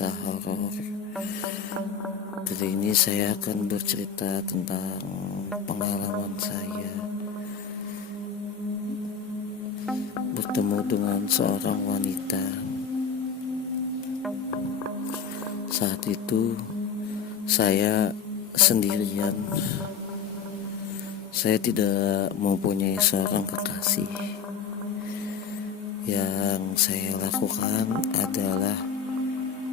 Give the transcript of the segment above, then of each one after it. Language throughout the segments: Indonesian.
kisah horor. Kali ini saya akan bercerita tentang pengalaman saya bertemu dengan seorang wanita. Saat itu saya sendirian. Saya tidak mempunyai seorang kekasih. Yang saya lakukan adalah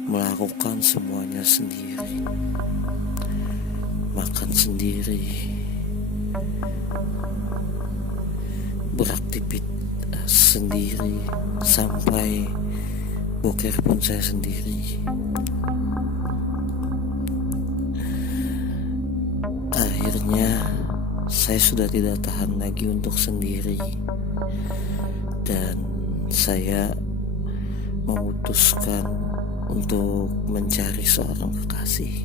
melakukan semuanya sendiri. Makan sendiri, beraktivitas sendiri, sampai boker pun saya sendiri. Akhirnya saya sudah tidak tahan lagi untuk sendiri, dan saya memutuskan untuk mencari seorang kekasih.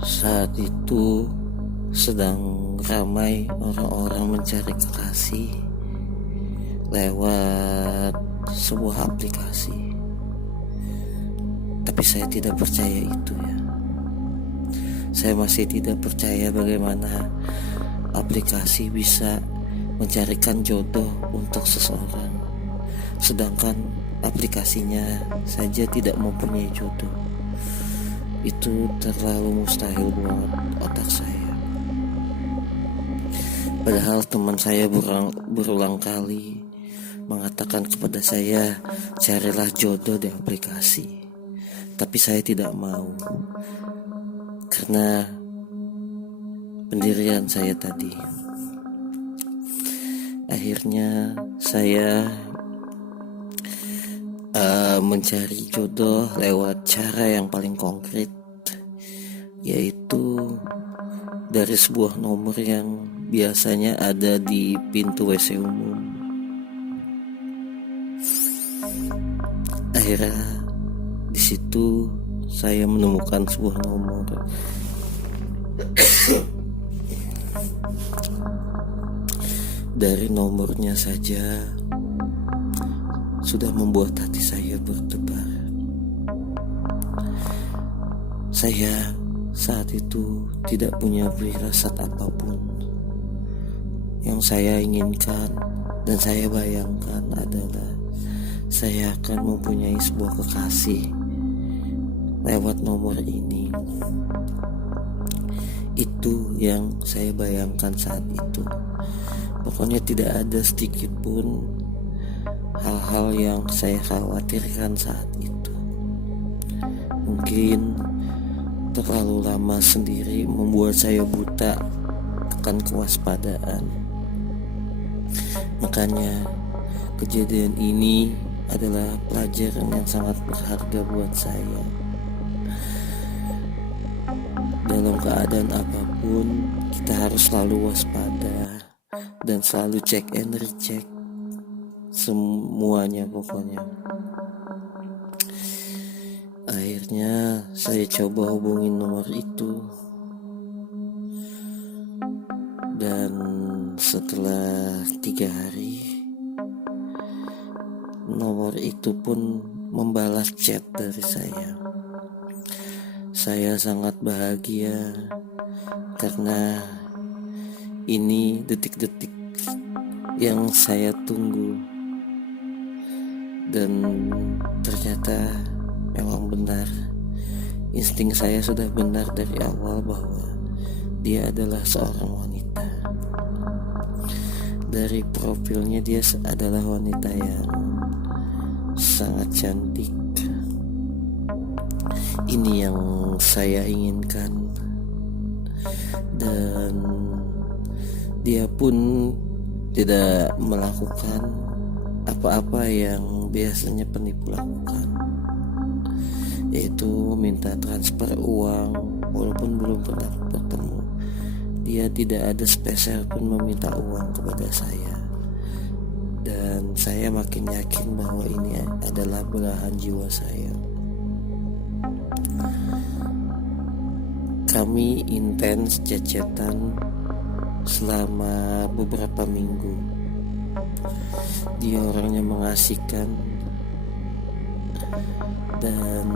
Saat itu sedang ramai orang-orang mencari kekasih lewat sebuah aplikasi. Tapi saya tidak percaya itu ya. Saya masih tidak percaya bagaimana aplikasi bisa mencarikan jodoh untuk seseorang, sedangkan aplikasinya saja tidak mempunyai jodoh. Itu terlalu mustahil buat otak saya. Padahal teman saya berulang kali mengatakan kepada saya, carilah jodoh di aplikasi. Tapi saya tidak mau, karena pendirian saya tadi. Akhirnya saya mencari jodoh lewat cara yang paling konkret, yaitu dari sebuah nomor yang biasanya ada di pintu WC umum. Akhirnya di situ saya menemukan sebuah nomor. Dari nomornya saja sudah membuat hati saya berdebar. Saya saat itu tidak punya firasat apapun. Yang saya inginkan dan saya bayangkan adalah saya akan mempunyai sebuah kekasih lewat nomor ini. Itu yang saya bayangkan saat itu. Pokoknya tidak ada sedikit pun hal-hal yang saya khawatirkan saat itu. Mungkin terlalu lama sendiri membuat saya buta akan kewaspadaan. Makanya kejadian ini adalah pelajaran yang sangat berharga buat saya. Dalam keadaan apapun, kita harus selalu waspada dan selalu cek and recheck semuanya pokoknya. Akhirnya saya coba hubungin nomor itu, dan setelah 3 hari nomor itu pun membalas chat dari saya. Saya sangat bahagia karena ini detik-detik yang saya tunggu, dan ternyata memang benar. Insting saya sudah benar dari awal bahwa dia adalah seorang wanita. Dari profilnya dia adalah wanita yang sangat cantik. Ini yang saya inginkan, dan dia pun tidak melakukan apa-apa yang biasanya penipu lakukan, yaitu minta transfer uang walaupun belum pernah bertemu. Dia tidak ada spesial pun meminta uang kepada saya, dan saya makin yakin bahwa ini adalah belahan jiwa saya. Kami intens cecetan selama beberapa minggu. Dia orangnya mengasihkan dan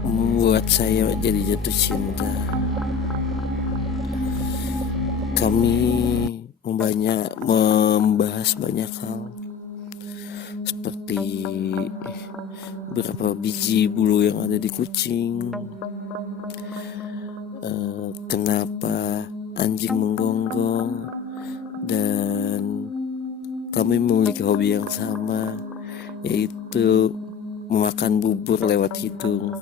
membuat saya jadi jatuh cinta. Kami membahas banyak hal, seperti berapa biji bulu yang ada di kucing, kenapa anjing menggonggong, dan kami memiliki hobi yang sama, yaitu memakan bubur lewat hidung.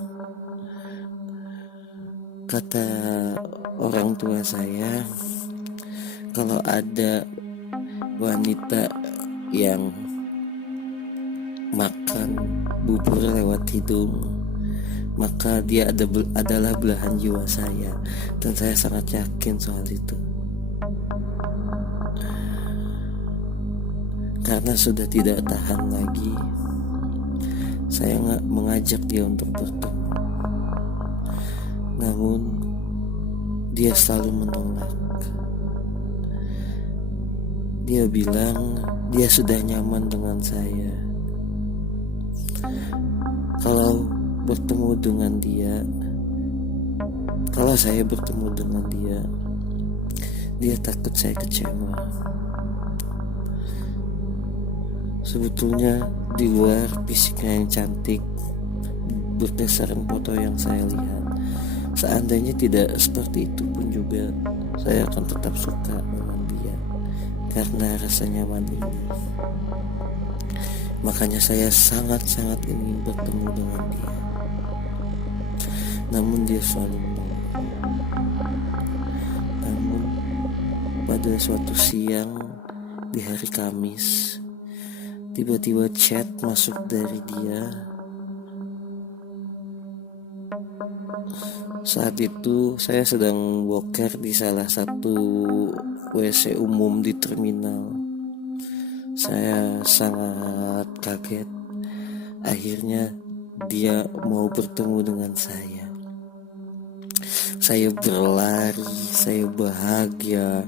Kata orang tua saya, kalau ada wanita yang makan bubur lewat hidung, maka dia adalah belahan jiwa saya, dan saya sangat yakin soal itu. Karena sudah tidak tahan lagi, saya mengajak dia untuk bertemu. Namun dia selalu menolak. Dia bilang dia sudah nyaman dengan saya. Kalau saya bertemu dengan dia takut saya kecewa. Sebetulnya di luar fisiknya yang cantik, berdasarkan foto yang saya lihat, seandainya tidak seperti itu pun juga saya akan tetap suka dengan dia, karena rasa nyaman ini. Makanya saya sangat-sangat ingin bertemu dengan dia. Namun dia selalu menolak. Namun pada suatu siang di hari Kamis, tiba-tiba chat masuk dari dia. Saat itu saya sedang boker di salah satu WC umum di terminal. Saya sangat kaget. Akhirnya dia mau bertemu dengan saya. Saya berlari, saya bahagia,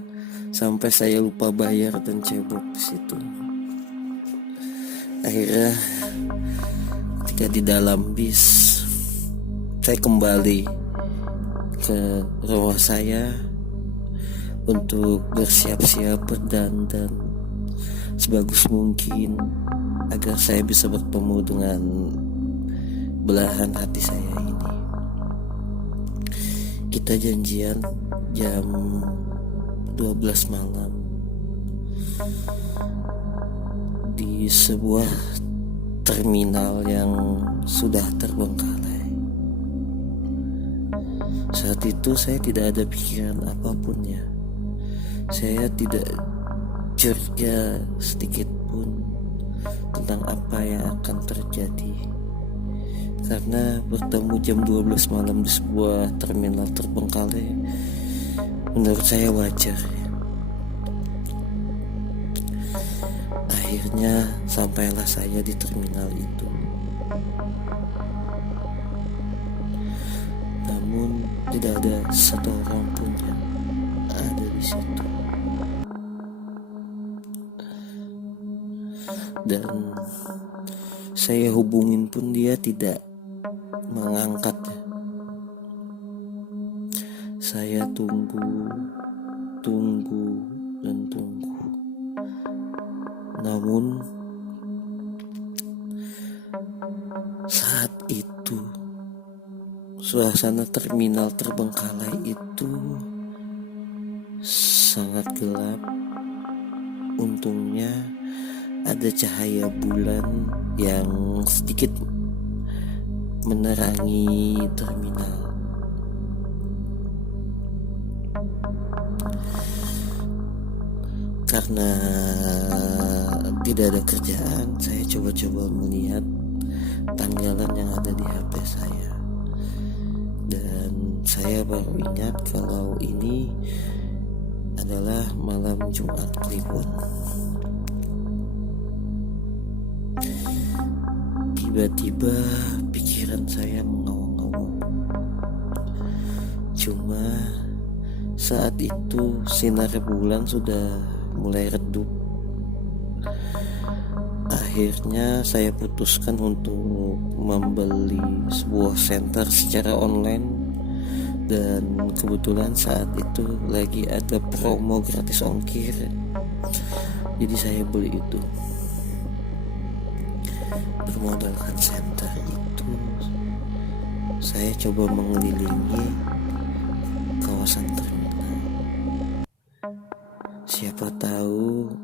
sampai saya lupa bayar dan cebok di situ. Akhirnya ketika di dalam bis, saya kembali ke rumah saya untuk bersiap-siap berdandan sebagus mungkin agar saya bisa bertemu dengan belahan hati saya ini. Kita janjian jam 12 malam di sebuah terminal yang sudah terbengkalai. Saat itu saya tidak ada pikiran apapun ya. Saya tidak curiga sedikit pun tentang apa yang akan terjadi, karena bertemu jam 12 malam di sebuah terminal terbengkalai menurut saya wajar ya. Akhirnya sampailah saya di terminal itu. Namun tidak ada satu orang pun yang ada di situ. Dan saya hubungin pun dia tidak mengangkat. Saya tunggu dan tunggu. Namun saat itu suasana terminal terbengkalai itu sangat gelap. Untungnya ada cahaya bulan yang sedikit menerangi terminal. Karena tidak ada kerjaan, saya coba-coba melihat tanggalan yang ada di HP saya. Dan saya baru ingat kalau ini adalah malam Jumat Kliwon. Tiba-tiba pikiran saya mengawang-awang. Cuma saat itu sinar bulan sudah mulai redup akhirnya saya putuskan untuk membeli sebuah center secara online, dan kebetulan saat itu lagi ada promo gratis ongkir, jadi saya beli itu. Bermodalkan center itu, saya coba mengelilingi kawasan terminal. Siapa tahu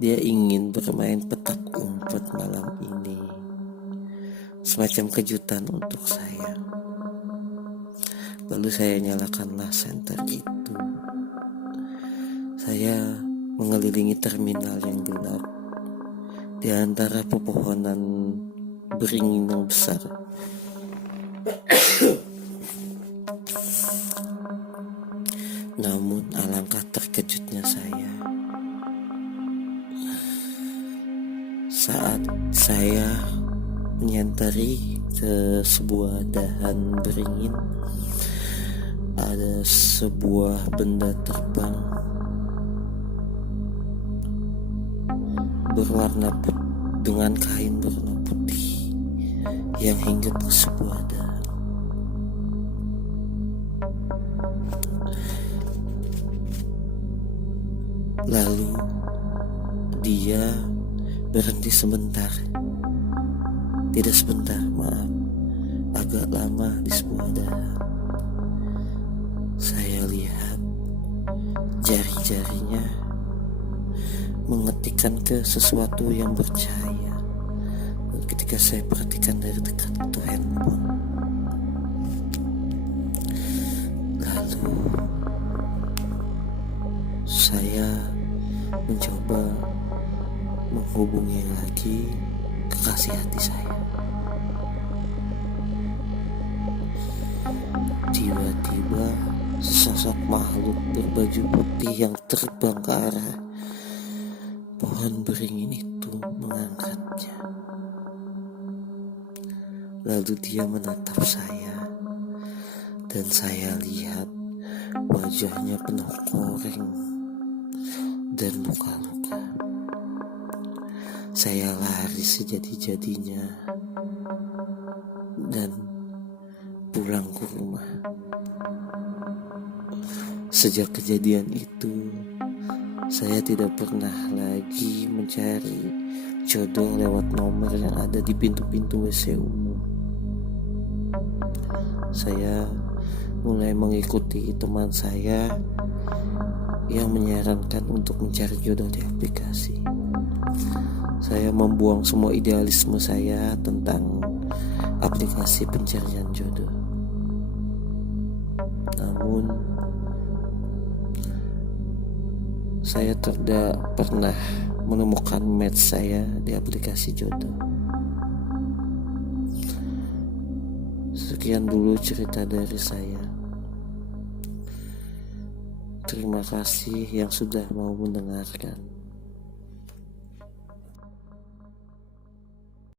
dia ingin bermain petak umpet malam ini, semacam kejutan untuk saya. Lalu saya nyalakanlah senter itu. Saya mengelilingi terminal yang gelap di antara pepohonan beringin yang besar. Namun alangkah terkejutnya saya saat saya menyentari ke sebuah dahan beringin. Ada sebuah benda terbang berwarna putih dengan kain berwarna putih yang hinggap ke sebuah dahan. Lalu dia berhenti sebentar, tidak sebentar, maaf, agak lama di sebuah dahan. Saya lihat jari-jarinya mengetikkan ke sesuatu yang bercahaya. Dan ketika saya perhatikan dari dekat, itu handphone. Lalu saya mencoba menghubungi lagi kekasih hati saya. Tiba-tiba sesosok makhluk berbaju putih yang terbang ke arah pohon beringin itu mengangkatnya. Lalu dia menatap saya, dan saya lihat wajahnya penuh koreng dan luka-luka. Saya lari sejadi-jadinya dan pulang ke rumah. Sejak kejadian itu, saya tidak pernah lagi mencari jodoh lewat nomor yang ada di pintu-pintu WC umum. Saya mulai mengikuti teman saya yang menyarankan untuk mencari jodoh di aplikasi. Saya membuang semua idealisme saya tentang aplikasi pencarian jodoh. Namun saya tidak pernah menemukan match saya di aplikasi jodoh. Sekian dulu cerita dari saya. Terima kasih yang sudah mau mendengarkan.